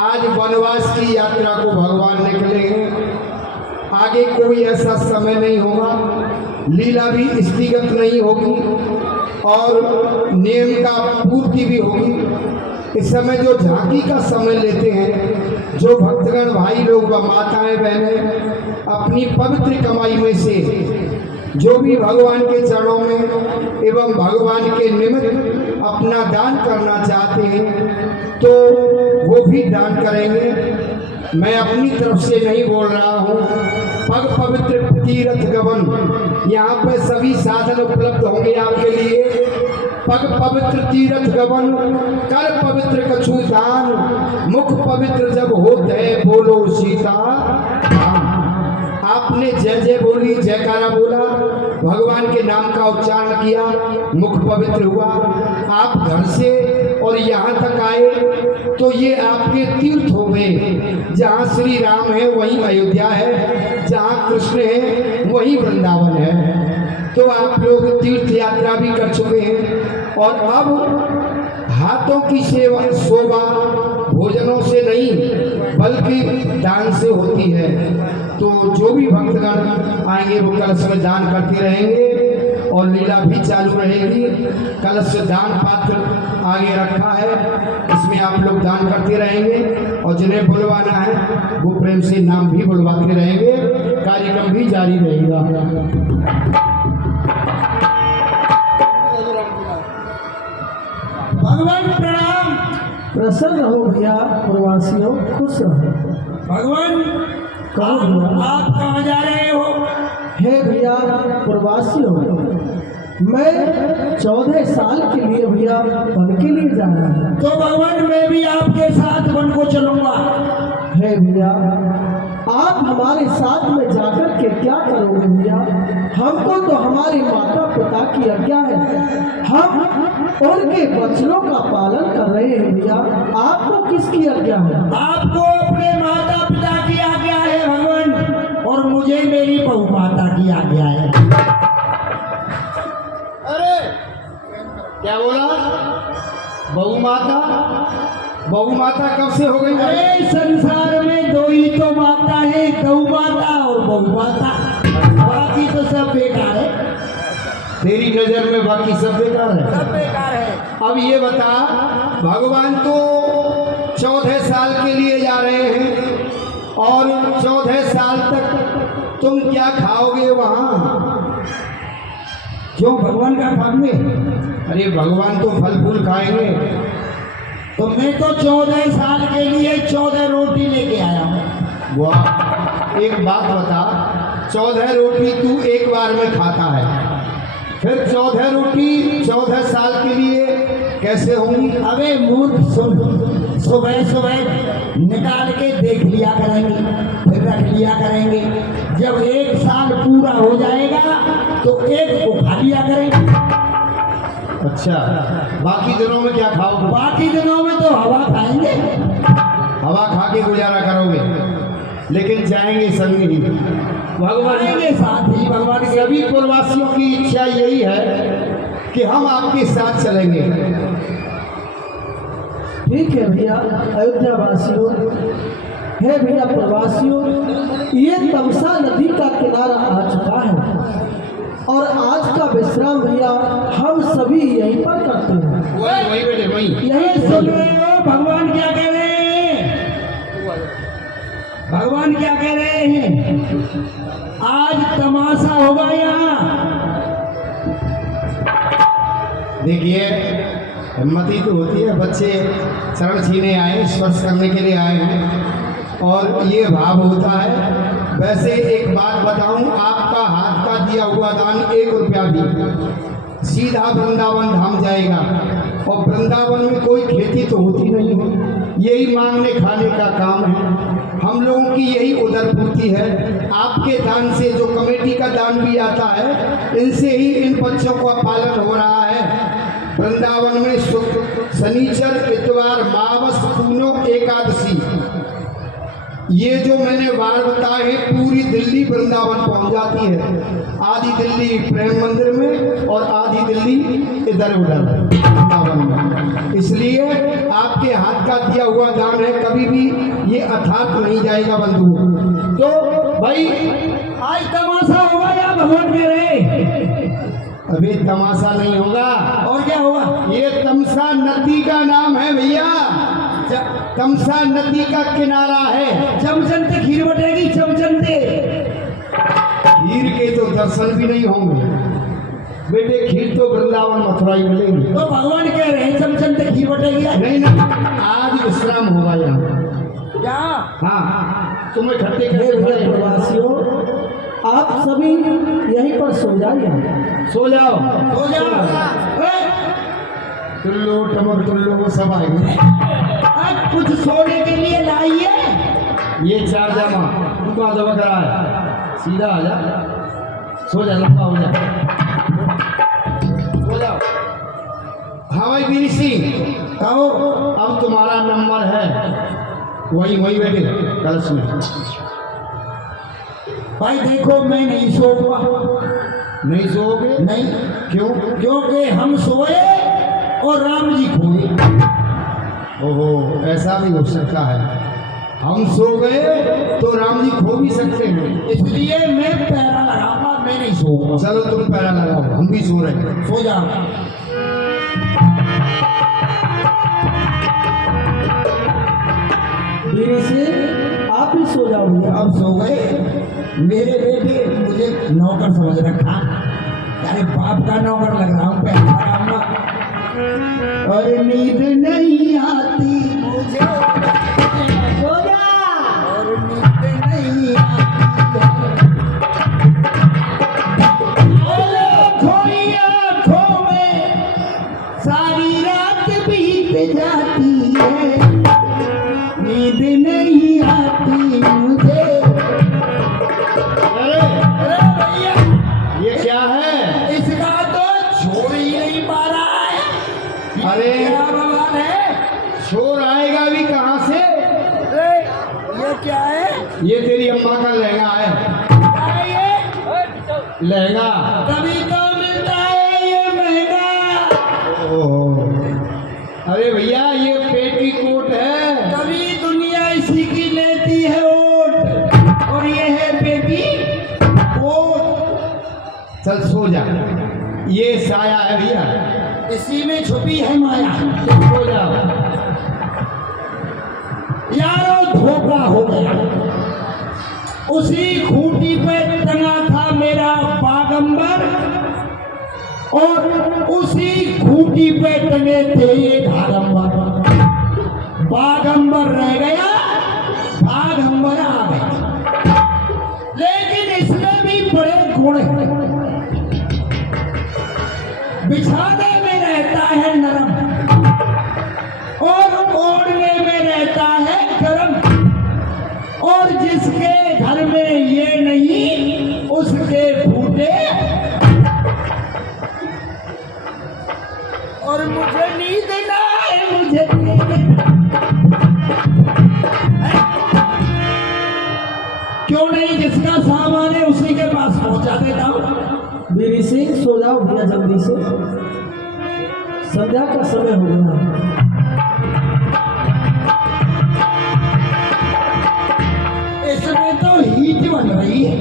आज वनवास की यात्रा को भगवान निकले हैं। आगे कोई ऐसा समय नहीं होगा, लीला भी स्थिगत नहीं होगी और नियम का पूर्ति भी होगी। इस समय जो झांकी का समय लेते हैं, जो भक्तगण भाई लोग व माताएं बहनें अपनी पवित्र कमाई में से जो भी भगवान के चरणों में एवं भगवान के निमित्त अपना दान करना चाहते हैं तो वो भी दान करेंगे। मैं अपनी तरफ से नहीं बोल रहा हूँ। पग पवित्र तीर्थ गमन, यहाँ पे सभी साधन उपलब्ध होंगे आपके लिए। पग पवित्र तीर्थ गमन, कर पवित्र कछु दान, मुख पवित्र जब होते बोलो सीता। आपने जय जय बोली, जयकारा बोला, भगवान के नाम का उच्चारण किया, मुख पवित्र हुआ। आप घर से और यहाँ तक आए तो ये आपके तीर्थ हो गए। जहाँ श्री राम है वहीं अयोध्या है, जहाँ कृष्ण है वहीं वृंदावन है। तो आप लोग तीर्थ यात्रा भी कर चुके हैं और अब हाथों की सेवा शोभा भोजनों से नहीं बल्कि दान से होती है। तो जो भी भक्तगण आएंगे वो कलश में दान करते रहेंगे और लीला भी चालू रहेगी। कलश दान पात्र आगे रखा है, इसमें आप लोग दान करते रहेंगे और जिन्हें बुलवाना है वो प्रेम से नाम भी बुलवाते रहेंगे। कार्यक्रम भी जारी रहेगा। भगवान प्रणाम। प्रसन्न रहो भैया, प्रवासियों खुश रहो। भगवान आप कहाँ जा रहे हो? हे भैया प्रवासियों, मैं 14 साल के लिए भैया वन के लिए जा रहा हूँ। तो भगवान मैं भी आपके साथ वन को चलूंगा। हे भैया आप हमारे साथ में जाकर के क्या करोगे भैया? हमको तो हमारे माता पिता की आज्ञा है, हम उनके वचनों का पालन कर रहे हैं भैया। आपको किसकी आज्ञा है? आपको अपने माता पिता की आज्ञा है भगवान, और मुझे मेरी बहू माता की आज्ञा है। अरे क्या बोला? बहू माता? बहू माता कब से हो गई? अरे संसार में दो ही तो माता है, गौ माता और बहू माता, बाकी तो सब बेकार है। तेरी नजर में बाकी सब बेकार है? सब बेकार है। अब ये बता, भगवान तो 14 साल के लिए जा रहे हैं और 14 साल तक तुम क्या खाओगे वहाँ? क्यों भगवान का खाओगे? अरे भगवान तो फल फूल खाएंगे। तो मैं तो 14 साल के लिए 14 रोटी लेके आया हूँ। वाह, एक बात बता, 14 रोटी तू एक बार में खाता है, फिर 14 रोटी 14 साल के लिए कैसे होंगी? अबे मूर्ख सुन, सुबह सुबह निकाल के देख लिया करेंगे, फिर रख लिया करेंगे। जब 1 साल पूरा हो जाएगा तो एक को खा लिया करेंगे। अच्छा, बाकी दिनों में क्या खाओगे? बाकी दिनों में तो हवा खाएंगे। हवा खा के गुजारा करोगे, लेकिन जाएंगे संग ही। भगवान आएंगे साथ ही। भगवान के सभी प्रवासियों की इच्छा यही है कि हम आपके साथ चलेंगे। ठीक है भैया। अयोध्या वासियों, हे भैया प्रवासियों, ये तमसा नदी का किनारा आ चुका है और आज का विश्राम भैया हम सभी यहीं पर करते हैं। वही बेटे वही। यही सुन रहे हो भगवान क्या कह रहे हैं? भगवान क्या कह रहे हैं? आज तमाशा होगा यहाँ। देखिए, हिम्मत ही तो होती है। बच्चे चरण छीने आए, स्पर्श करने के लिए आए हैं और ये भाव होता है। वैसे एक बात बताऊं, आपका हाथ का दिया हुआ दान 1 रुपया भी सीधा वृंदावन धाम जाएगा और वृंदावन में कोई खेती तो होती नहीं है, यही मांगने खाने का काम है। हम लोगों की यही उदरपूर्ति है। आपके दान से, जो कमेटी का दान भी आता है, इनसे ही इन बच्चों का पालन हो रहा है। वृंदावन में शुक्र, शनिचर, इतवार, मावस, पूनो, एकादशी ये जो मैंने बार बताए हैं पूरी दिल्ली वृंदावन पहुंच जाती है। आधी दिल्ली प्रेम मंदिर में और आधी दिल्ली इधर उधर वृंदावन में। इसलिए आपके हाथ का दिया हुआ दान है, कभी भी ये अर्थात नहीं जाएगा बंधु। तो भाई आज तमाशा होगा या भगवान कह रहे? अभी तमाशा नहीं होगा। और क्या होगा? ये तमसा नदी का नाम है भैया, तमसा नदी का किनारा है। चमचनते खीर बटेगी, चमचनते। खीर के तो दर्शन भी नहीं होंगे बेटे, खीर तो वृंदावन मथुरा ही मिलेगी। तो भगवान कह रहे हैं चमचनते खीर बटेगी। नहीं ना, आज विश्राम होगा यहाँ। क्या? हाँ, तुम्हें खट्टे हे कैसे भैया खड़े? प्रवासियों, आप सभी यहीं पर सो जाइए। सो जाओ, हो जाओ। टुल्लू टमक टुल्लू सब आएंगे। अब कुछ सोने के लिए लाइए। ये चार जामा तू कहाँ दबा करा है, सीधा आ जा, सो जा, लंबा हो जा, सो जाओ। हाँ भाई वीर सिंह, कहो अब तुम्हारा नंबर है, वही वही बैठे कलश में। भाई देखो मैं नहीं सोऊंगा। नहीं सोओगे? नहीं। क्यों? क्योंकि हम सोए और राम जी खोए। ओहो, ऐसा भी हो सकता है, हम सो गए तो राम जी खो भी सकते हैं। इसलिए मैं पैरा लगाऊंगा, मैं नहीं सोऊंगा। चलो तुम पैरा लगाओ, हम भी सो रहे हैं। सो जाओ। वीर सिंह, आप ही सो जाओ भैया। अब सो गए। मेरे बेटे मुझे नौकर समझ रखा, अरे बाप का नौकर लग रहा हूँ, पैसा लगाऊंगा। और नींद नहीं आती मुझे, सो जा। और नींद नहीं आती, खोई आँखों में सारी रात बीत जाती है, नींद नहीं आती मुझे। अरे भैया ये क्या है? इसका तो छोड़ ही नहीं पा रहा है। अरे क्या भगवान है? शोर आएगा भी कहाँ से? अरे ये क्या है? ये तेरी अम्मा का लहंगा है। क्या है ये? लहंगा। तभी तो मिलता है ये महंगा। ओहो, अरे भैया ये पेटी कोट है। तभी दुनिया इसी की लेती है वोट, और ये है बेटी वोट। चल सो जा, ये साया है भैया, इसी में छुपी है माया। तुम सो जाओ। यारो धोखा हो गया। उसी खूंटी पे टंगा था मेरा बागंबर, और उसी खूंटी पे टंगे थे ये घागंबर। बागंबर रह गया, घागंबर आ गया। लेकिन इसमें भी बड़े गुण हैं। बिछाने में रहता है नरम, और ओढ़ने में रहता है गरम। और जिसके घर में ये नहीं उसके फूटे। और मुझे नींद ना आए, मुझे नींद। क्यों नहीं? जिसका सामान है उसी के पास पहुंचा देता हूं। वीर सिंह सो जाओ भैया जल्दी से, संध्या का समय हो गया। इसमें तो हीट बन रही है।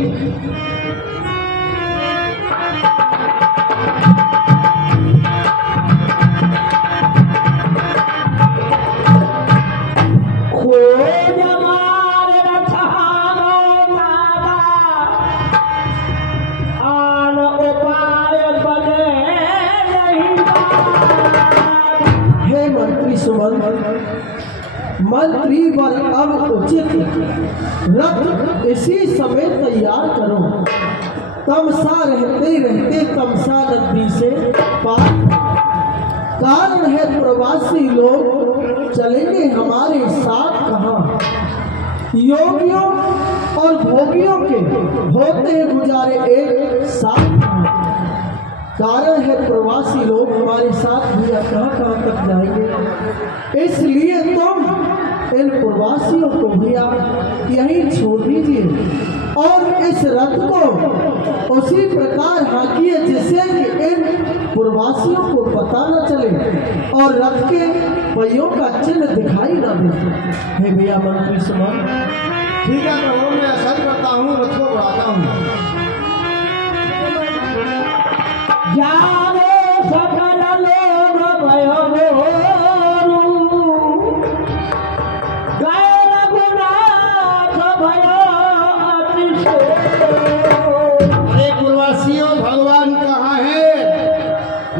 हे मंत्री सुमन, मंत्री वर अब उचित रथ इसी समय तैयार करो। तमसा रहते रहते तमसा नदी से पार। कारण है प्रवासी लोग चलेंगे हमारे साथ कहाँ। योगियों और भोगियों के होते हैं गुजारे एक साथ। कारण है प्रवासी लोग हमारे साथ भैया कहाँ कहाँ तक जाएंगे। इसलिए तुम इन प्रवासियों को भैया यहीं छोड़ दीजिए और इस रथ को उसी प्रकार हाँकिए जिससे कि इन प्रवासियों को पता न चले और रथ के पहियों का चिन्ह दिखाई न दे। हे भैया मंत्री सुमन, ठीक है प्रभु, मैं ऐसा ही करता हूँ, रथ को बढ़ाता हूँ। जाने सकल लोग भयो गए रघुनाथ भयो अतिशय। अरे प्रवासियों, भगवान कहाँ है?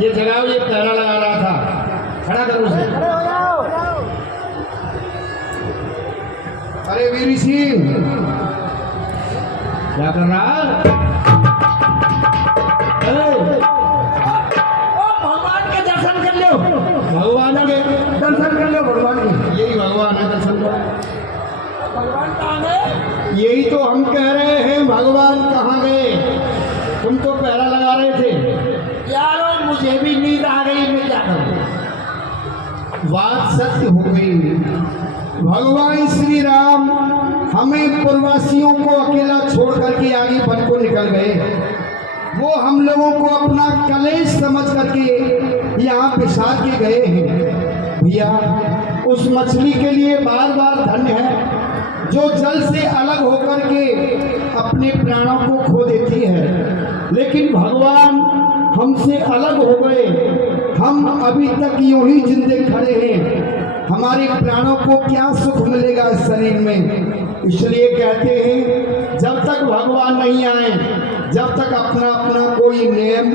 ये जगह ये पहरा लगा रहा था, खड़ा करो उसे। अरे वीर सिंह, क्या कर रहा है? भगवान के दर्शन कर लो, भगवान के दर्शन कर लो, भगवान के, यही भगवान है, दर्शन करो। भगवान कहाँ गए? यही तो हम कह रहे हैं, भगवान कहाँ गए? तुम तो पहरा लगा रहे थे। यारो मुझे भी नींद आ गई, मैं क्या करूं? बात सत्य हो गई। भगवान श्री राम हमें प्रवासियों को अकेला छोड़ करके आगे वन को निकल गए। वो हम लोगों को अपना कलेश समझ करके यहाँ पिसा के गए हैं। भैया, उस मछली के लिए बार बार धन्य है जो जल से अलग होकर के अपने प्राणों को खो देती है। लेकिन भगवान हमसे अलग हो गए, हम अभी तक यूं ही जिंदे खड़े हैं। हमारे प्राणों को क्या सुख मिलेगा इस शरीर में? इसलिए कहते हैं, जब तक भगवान नहीं आए, जब तक अपना अपना कोई नियम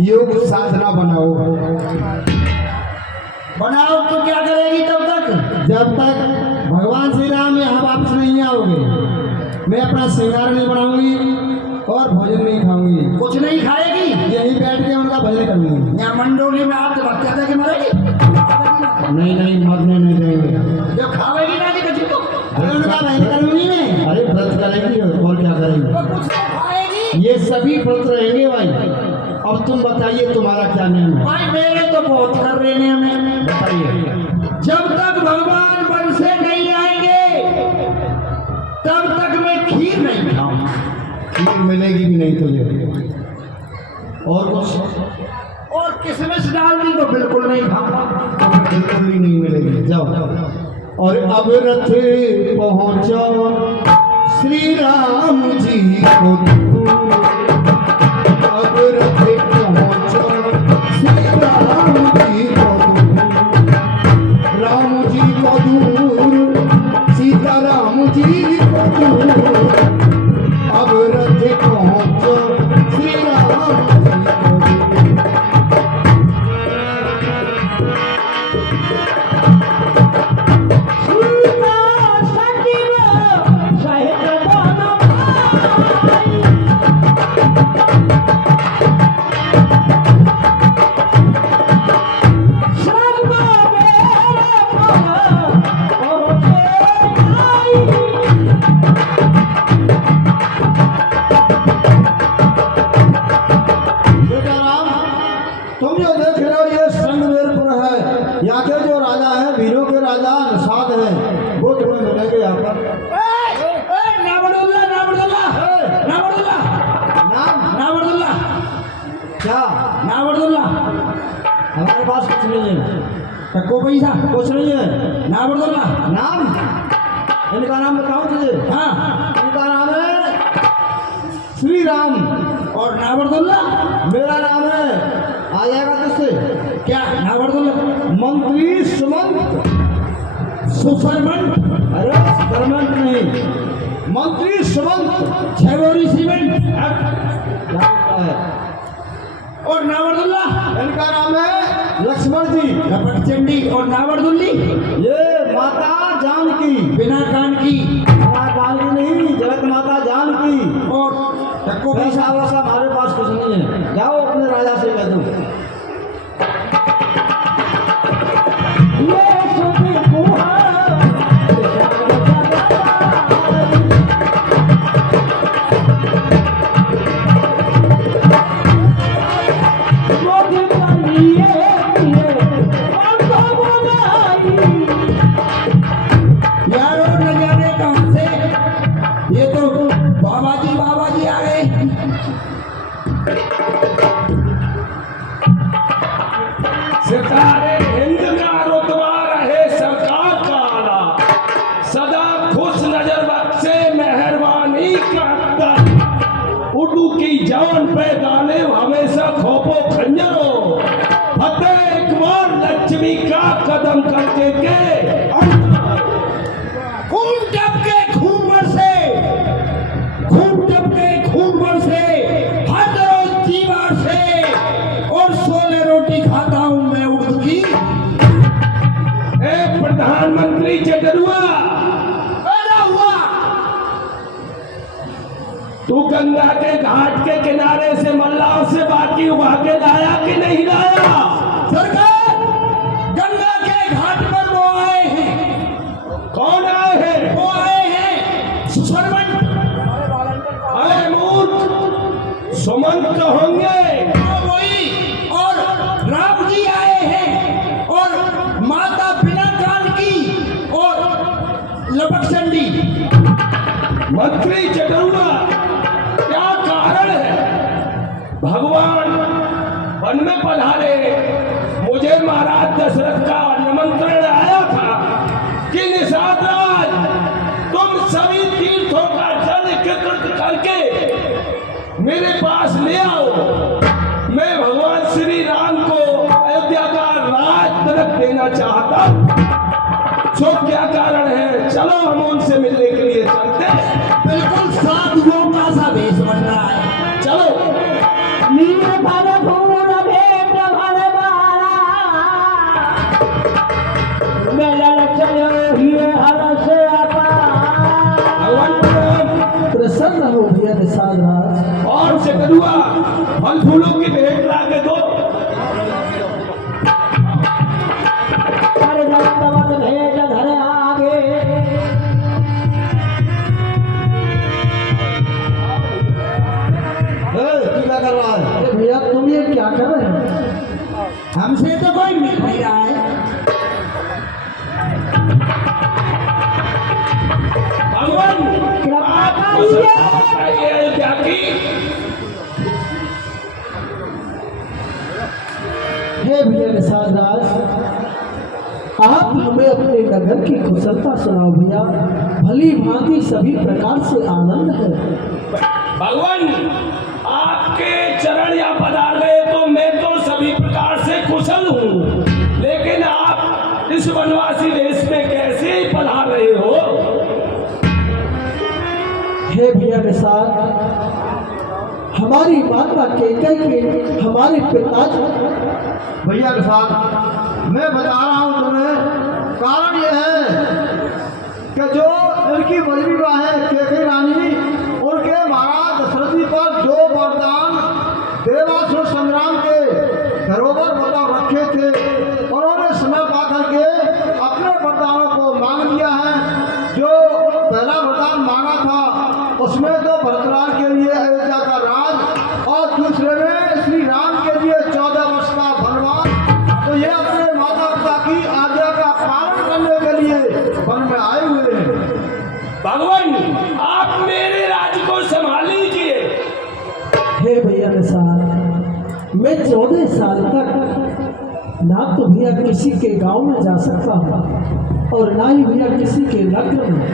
योग साधना बनाओ। बनाओ तो क्या करेगी तब तक? जब तक भगवान श्री राम यहाँ वापस नहीं आओगे, मैं अपना श्रृंगार नहीं बनाऊंगी और भोजन नहीं खाऊंगी। कुछ नहीं खाएगी? यहीं बैठ के उनका भजन करूंगी। यहाँ मंडोली में आप भक्त्या था कि मरेगी? नहीं नहीं, मरने नहीं देंगे। जब खावेगी ना कि कचू को उनका भजन करूंगी मैं। अरे व्रत करेंगी और क्या करेंगी? तो कुछ तो खाएगी। ये सभी व्रत रहेंगे भाई। अब तुम बताइए, तुम्हारा क्या नियम है? भाई मेरे तो बहुत कर रहे हैं, हमें बताइए। जब तक भगवान वन से नहीं आएंगे तब तक मैं खीर नहीं खाऊंगा। खीर मिलेगी भी नहीं तुझे, और कुछ? और किशमिश डाल दी तो बिल्कुल नहीं खाऊंगा। बिल्कुल ही नहीं मिलेगी। जाओ। और अब रथ पहुंचो श्री राम जी को दूर। अब रथ पहुंचो श्री राम जी को दूर। राम जी को दूर, सीता राम जी को दूर। अब रथ पहुंचो श्री राम जी को दूर। तुम जो देख रहे हो ये संगमेरपुर है। यहाँ के जो राजा है, वीरों के राजा निषाद है, वो तुम्हें मिलेंगे यहाँ पर। नाम क्या? हमारे पास कुछ नहीं है। टक्को पैसा कुछ नहीं है। नाम इनका नाम बताऊं तुझे? हाँ, इनका नाम है श्री राम। और नाबरदुल्ला मेरा नाम है, आ जाएगा तुझसे। क्या? नाबरदुल्ला मंत्री सुमंत। सुसरमंत। अरे सुपरमंट नहीं, मंत्री सुमंत। छेवरी सीमेंट। क्या होता है? और नाबरदुल्ला इनका नाम है लक्ष्मण जी। कपट चंडी। और नाबरदुल्ली ये माता जानकी। बिना कान की। माता जानकी नहीं, जगत माता जानकी। और टक्को पैसा वैसा हमारे पास कुछ नहीं है। जाओ अपने राजा से कह दो। पे गाने हमेशा खोपो खंजरो, फतेह एक बार लक्ष्मी का कदम करके के खून टपके खून बरसे, खून टपके खून बरसे, हर रोज दीवार से, और 16 रोटी खाता हूं मैं उर्द की। ए प्रधानमंत्री चटरुआ, पैदा हुआ तू गंगा के घाट के किनारे से मल्लाह से बाकी उगा के लाया कि नहीं लाया? सरकार, गंगा के घाट पर वो आए हैं, कौन आए हैं? वो आए हैं सुसरमन। अरे मूर्ख, सुमंत होंगे। वो वही, और राम जी आए हैं, और माता बिना कान की, और लपक चंडी। मंत्री चटरुआ, क्या कारण है? भगवान वन में पधारे, मुझे महाराज दशरथ का निमंत्रण आया था कि निषाद राज, तुम सभी तीर्थों का जल एकत्रित करके मेरे पास ले आओ। मैं भगवान श्री राम को अयोध्या का राज तिलक देना चाहता हूं। सो क्या कारण है? चलो हम उनसे मिलने के लिए चलते हैं। बिल्कुल साधुओं का सा वेश बन रहा है। चलो। भगवान प्रणाम। प्रसन्न हो भैया निषाद राज। और से कदुआ फल फूलों की भेंट ला के दो। क्या कर रहा है? अरे भैया तुम ये क्या कर रहे हैं? हमसे तो कोई मिल नहीं रहा है। भगवान आपको सरकार चाहिए अयोध्या की। हे भैया निषाद राज, आप हमें अपने नगर की कुशलता सुनाओ भैया। भली भांति सभी प्रकार से आनंद है। भगवान आपके चरण या पधार गए तो मैं तो सभी प्रकार से कुशल हूँ, लेकिन आप इस वनवासी देश में कैसे पधार रहे हो? हे भैया निषाद, हमारी माता कैकेयी के हमारे पिताजी। भैया के साथ मैं बता रहा हूँ तुम्हें, कारण यह है कि जो इनकी बड़ी है कैकेयी रानी, उनके महाराज दशरथ जी पर जो वरदान देवासुर संग्राम के धरोहर बताओ रखे थे, उन्होंने समय पा करके अपने वरदानों को मांग लिया है। जो पहला वरदान मांगा था उसमें तो भरतलाल के लिए अयोध्या का राज, और दूसरे में श्री राम के लिए 14 वर्ष का वनवास। तो ये अपने माता पिता की आज्ञा का पालन करने के लिए वन में आए हुए हैं। भगवान आप मेरे राज्य को संभाल लीजिए। हे भैया निषाद, मैं 14 साल तक ना तो भैया किसी के गांव में जा सकता हूँ और ना ही भैया किसी के नगर में।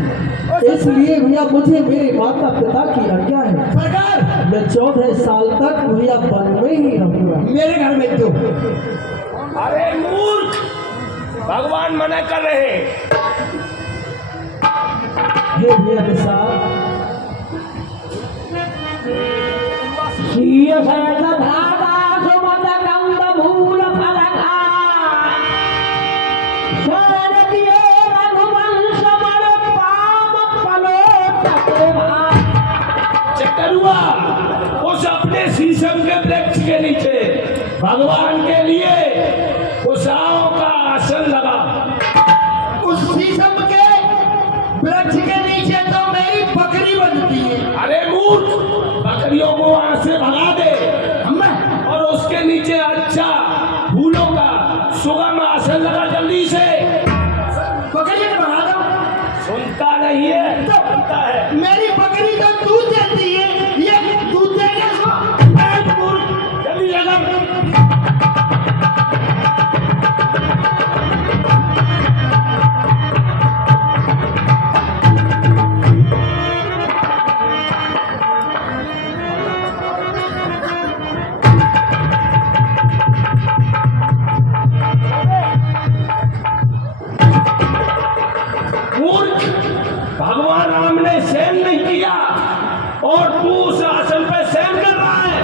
इसलिए भैया मुझे मेरे माता पिता की आज्ञा है। सरकार, मैं 14 साल तक भैया वन में ही रहूंगा। मेरे घर में क्यों? अरे मूर्ख, भगवान मना कर रहे हैं। हे भैया निषाद, चटरुआ, उस अपने शीशम के वृक्ष के नीचे भगवान के लिए कुशाओं का आसन लगा। उस शीशम के वृक्ष के नीचे तो मेरी बकरी बनती है। अरे मूर्ख, बकरियों को वहां से भगा दे और उसके नीचे अच्छा फूलों का सुगम आसन लगा जल्दी से। बकरी को भगा दो। सुनता नहीं है तो सुनता है। मेरी बकरी तो दूध देती है, ये दूध देगा इसको। ए मूर्ख, जल्दी लगा। भगवान राम ने सहन नहीं किया और तू उस आसन पे सहन कर रहा है।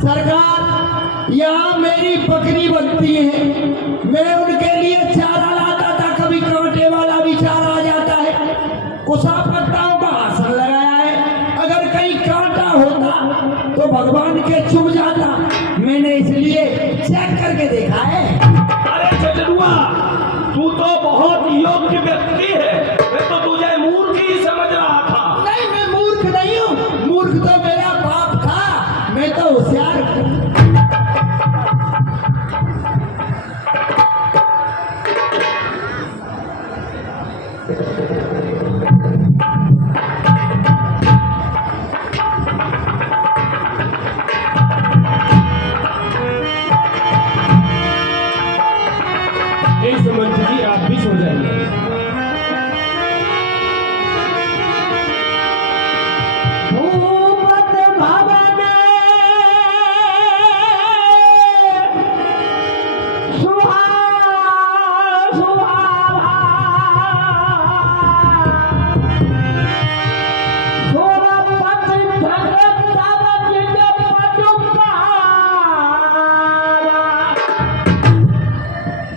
सरकार, यहाँ मेरी बकरी बनती है, मैं उनके लिए चारा लाता था, कभी कांटे वाला भी चारा आ जाता है। कुसा पत्ताओं का आसन लगाया है, अगर कहीं कांटा होता तो भगवान के चुभ जाता। मैंने इसलिए चेक करके देखा है। अरे चचरुआ, तू तो बहुत योग्य व्यक्ति है, मैं तो तुझे मूर्ख ही समझ रहा था। नहीं, मैं मूर्ख नहीं हूँ, मूर्ख तो मेरा बाप था, मैं तो होशियार हूँ। इस मंत्री जी आप भी सो जाइए। भूपत भवन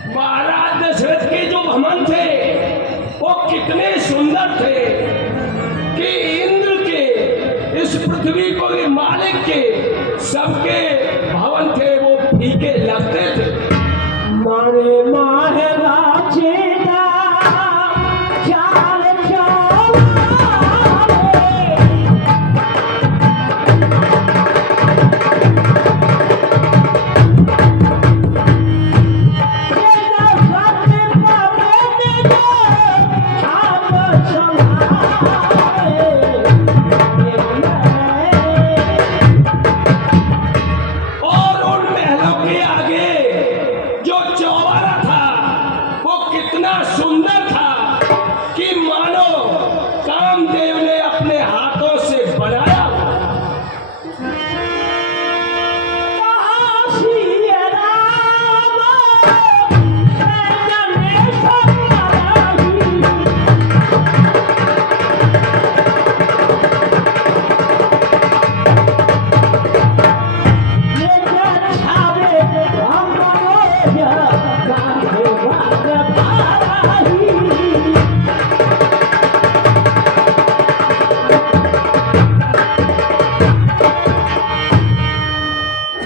महाराज दशरथ के जो भवन थे वो कितने सुंदर थे कि इंद्र के, इस पृथ्वी को के मालिक के, सबके भवन थे वो फीके लगते थे। मारे महाराजे दा चाल चाल और उन महलों के आगे जो चौबारा था वो कितना सुंदर था कि मानो कामदेव ने अपने हाथों से बनाया।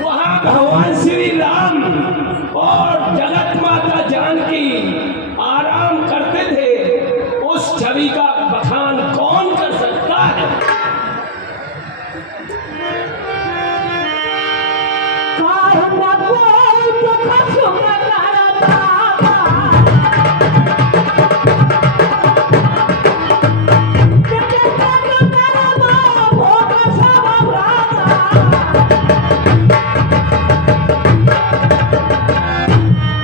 वहां भगवान श्री राम और जगत माता जानकी आराम करते थे। उस छवि का बखान कौन कर सकता है।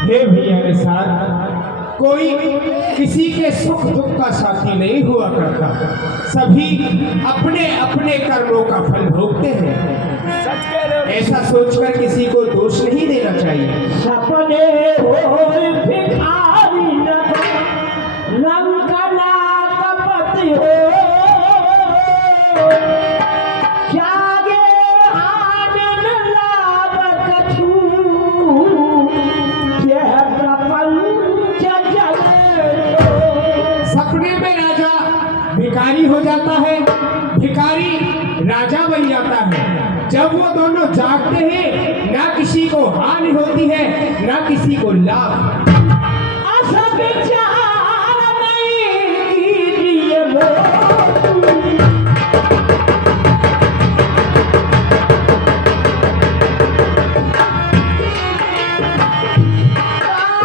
हे भैया के साथ कोई किसी के सुख दुख का साथी नहीं हुआ करता, सभी अपने अपने कर्मों का फल भोगते हैं। सच कह रहे हो। ऐसा सोचकर किसी को दोष नहीं देना चाहिए। सपने होए भिखारी न लंकना कपति हो, जागे आनन लाभ कछु, यह प्रपंच जले हो। सपने में राजा भिखारी हो जाता है, भिखारी राजा बन जाता है। जब वो दोनों जागते हैं ना किसी को हानि होती है ना किसी को लाभ। ऐसा विचार नहीं कीजिए लोग।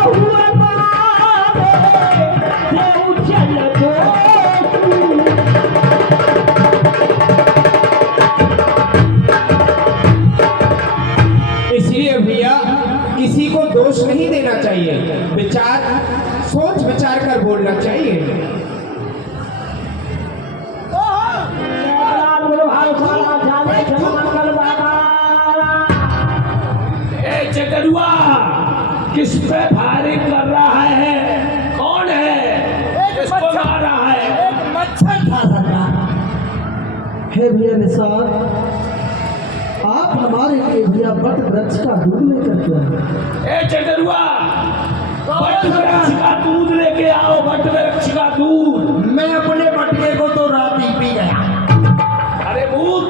हुआ बाबे देव चल दो। इसलिए भैया किसी को दोष नहीं देना चाहिए, विचार सोच विचार कर बोलना चाहिए। ए चकरुआ, किस पे फायरिंग कर रहा है? कौन है? किसको मार रहा है? एक मच्छर है भैया निसार, आप हमारे लिए भैया बट वृक्ष का दूध लेकर के आए। ए चटरुआ, बट वृक्ष का दूध लेके आओ, बट वृक्ष का दूध। मैं अपने बटके को तो रात ही पी गया। अरे भूत,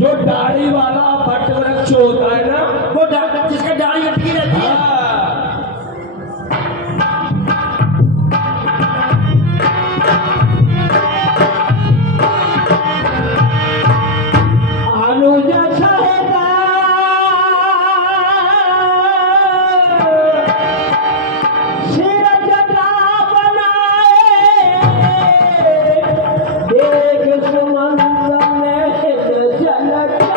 जो दाढ़ी वाला बट वृक्ष होता है ना, वो जिसका दाढ़ी लटकी रहती है। हाँ। अनुज छहदा सिर जटा बनाए, देख सुमंत में झलका।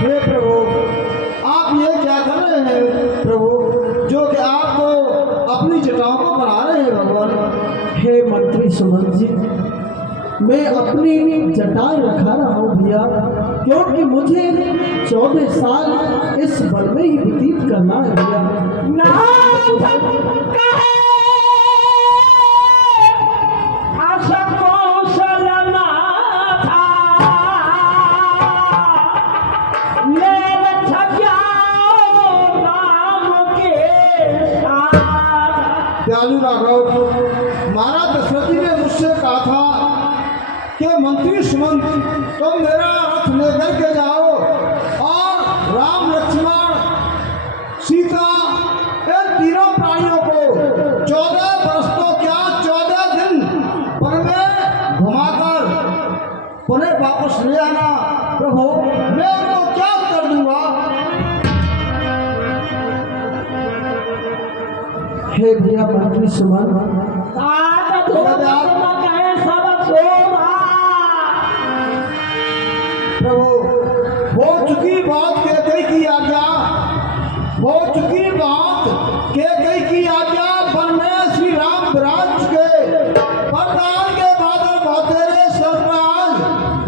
हे प्रभु, आप ये क्या कर रहे हैं प्रभु, जो कि आप अपनी जटाओं को बना रहे हैं भगवान। हे मंत्री सुमंत जी, मैं अपनी जटाएं रखा रहा हूँ भैया, क्योंकि मुझे 14 साल इस वन में ही व्यतीत करना है भैया। दयालु राघव, महाराज दशरथ जी ने मुझसे कहा था कि मंत्री सुमंत तुम मेरा रथ लेकर के जाओ और राम लक्ष्मण सीता इन तीनों प्राणियों को 14 वर्ष तो क्या 14 दिन पर में घुमाकर पुनः वापस ले आना। प्रभु, मैं उनको क्या कर दूंगा। हे भैया मंत्री सुमंत, प्रभु, हो चुकी बात कैकई की आज्ञा, हो चुकी बात कैकई की आज्ञा, वन में श्री राम विराज के वरदान के बादल बहुतेरे सरताज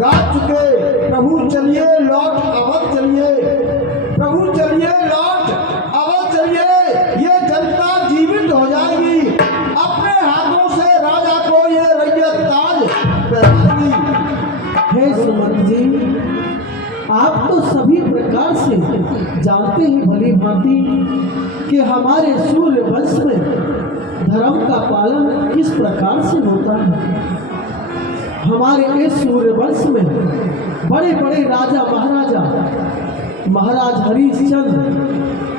गा चुके। प्रभु चलिए लौट अवध चलिए, प्रभु चलिए लौट अवध चलिए, ये जनता जीवित हो जाएगी, अपने हाथों से राजा को ये रैयत ताज पहनाएगी। हे सुमंत जी, आप तो सभी प्रकार से जानते ही भली भांति कि हमारे सूर्य वंश में धर्म का पालन किस प्रकार से होता है। हमारे इस सूर्य वंश में बड़े बड़े राजा महाराजा, महाराज हरिश्चंद्र,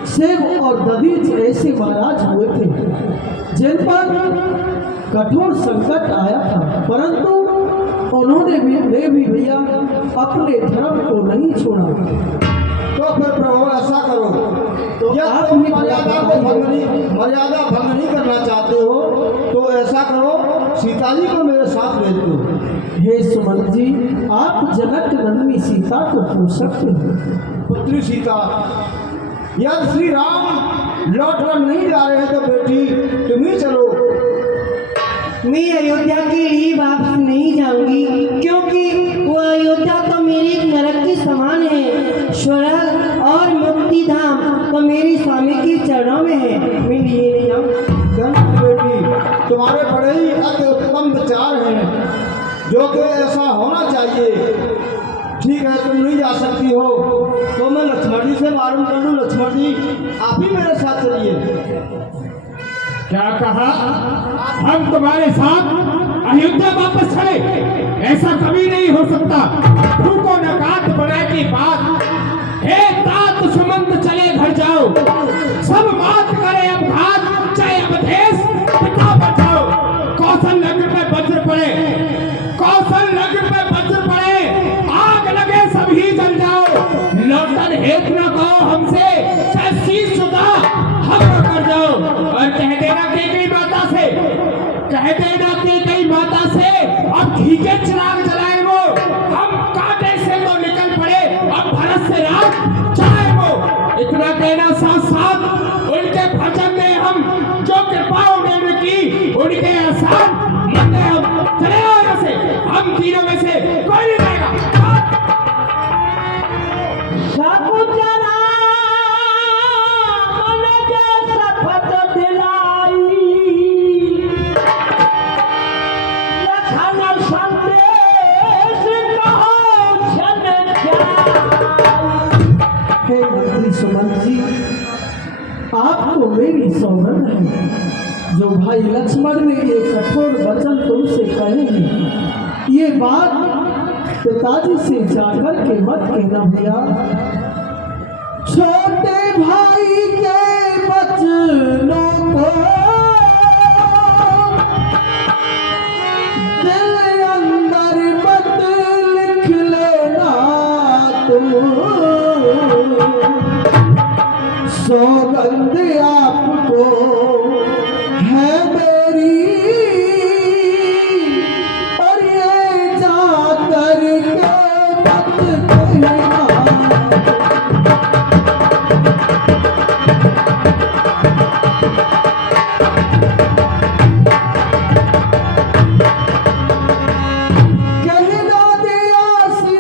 सेव और दधीच ऐसे महाराज हुए थे जिन पर कठोर संकट आया था, परंतु उन्होंने भी भैया अपने धर्म को नहीं छोड़ा। तो फिर प्रभु ऐसा करो, तो या आप तुम भी मर्यादा भंग नहीं करना चाहते हो तो ऐसा करो, सीता जी को मेरे साथ भेज दो। हे सुमंत जी, आप जनक नंदिनी सीता को पूछ सकते हैं। पुत्री सीता, यदि श्री राम लौट कर नहीं जा रहे हैं तो बेटी तुम ही चलो। मैं अयोध्या के लिए वापस नहीं जाऊंगी, क्योंकि वो अयोध्या तो मेरे नरक के समान है। स्वर्ग और मुक्ति धाम तो मेरे स्वामी के चरणों में है, मैं लिए नहीं जाऊँ। बेटी, तुम्हारे बड़े ही अति उत्तम विचार हैं, जो कि ऐसा होना चाहिए। ठीक है, तुम नहीं जा सकती हो तो मैं लक्ष्मण जी से मालूम कर लूँ। लक्ष्मण जी, आप ही मेरे साथ चलिए। क्या कहा? हम तुम्हारे साथ अयोध्या वापस चले? ऐसा कभी नहीं हो सकता। भूखो नकात बनाए की बात। हे तात सुमंत, चले घर जाओ, सब बात करे अब घात, चाहे अवधेश पिता बचाओ। कौशल नगर पे वज्र पड़े, कौशल नगर पे वज्र पड़े, आग लगे सभी जल जाओ। लौटन हेत न कहो हमसे, चाहे शीश सुधा हम कर जाओ। और कह देना कि कई माता से, कह देना कि कई माता से अब घी के चिराग जलाए वो, हम कांटे से तो निकल पड़े, अब भरत से रात चाहे वो। इतना कहना साथ साथ उनके भजन में हम जो कृपा उन्होंने की, उनके आसान मन में हम चले आओ यहाँ से। हम तीनों में से कोई नहीं रहेगा। आपको मेरी सौगंध है, जो भाई लक्ष्मण ने ये कठोर वचन तुमसे कहे हैं, ये बात पिताजी से जाकर के मत कहना भैया। छोटे भाई के बचनों को दिल अंदर मत लिख लेना तुम, सौगंध आपको है मेरी, और ये जाकर के मत कहना। कहना दे आशीर्वाद,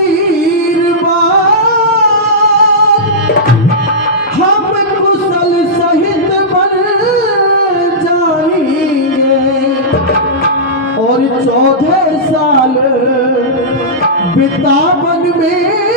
हम कुशल सहित बन जाएंगे, और 14 साल बिता वन में